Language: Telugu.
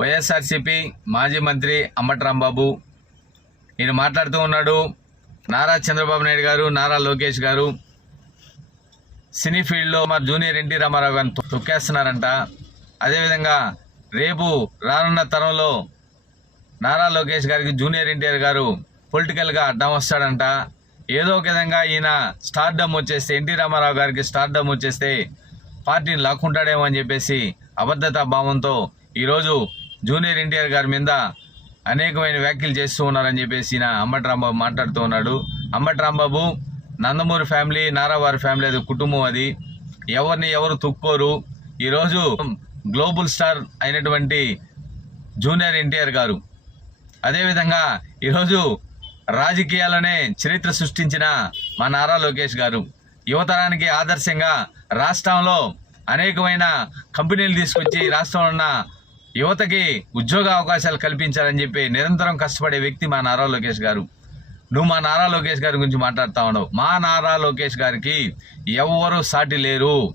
వైఎస్ఆర్సిపి మాజీ మంత్రి అంబటి రాంబాబు. ఈయన మాట్లాడుతూ ఉన్నాడు నారా చంద్రబాబు నాయుడు గారు నారా లోకేష్ గారు సినీ ఫీల్డ్లో మా జూనియర్ ఎన్టీ రామారావు గారిని తొక్కేస్తున్నారంట. అదేవిధంగా రేపు రానున్న తరంలో నారా లోకేష్ గారికి జూనియర్ ఎన్టీఆర్ గారు పొలిటికల్గా అడ్డం వస్తాడంట. ఏదో ఒక విధంగా ఈయన స్టార్డమ్ వచ్చేస్తే ఎన్టీ రామారావు గారికి స్టార్డమ్ వచ్చేస్తే పార్టీని లాక్కుంటాడేమో అని చెప్పేసి అబద్ధతా భావంతో ఈరోజు జూనియర్ ఎన్టీఆర్ గారి మీద అనేకమైన వ్యాఖ్యలు చేస్తూ ఉన్నారని చెప్పేసి నా అంబటి రాంబాబు మాట్లాడుతూ ఉన్నాడు. అంబటి రాంబాబు నందమూరి ఫ్యామిలీ నారావారి ఫ్యామిలీ అది కుటుంబం అది. ఎవరిని ఎవరు తుక్కోరు. ఈరోజు గ్లోబల్ స్టార్ అయినటువంటి జూనియర్ ఎన్టీఆర్ గారు అదేవిధంగా ఈరోజు రాజకీయాలనే చరిత్ర సృష్టించిన మా నారా లోకేష్ గారు. యువతరానికి ఆదర్శంగా రాష్ట్రంలో అనేకమైన కంపెనీలు తీసుకొచ్చి రాష్ట్రంలో ఉన్న యువతకి ఉద్యోగ అవకాశాలు కల్పించాలని చెప్పి నిరంతరం కష్టపడే వ్యక్తి మా నారా లోకేష్ గారు. నువ్వు మా నారా లోకేష్ గారి గురించి మాట్లాడుతా ఉన్నావు. మా నారా లోకేష్ గారికి ఎవ్వరూ సాటి లేరు.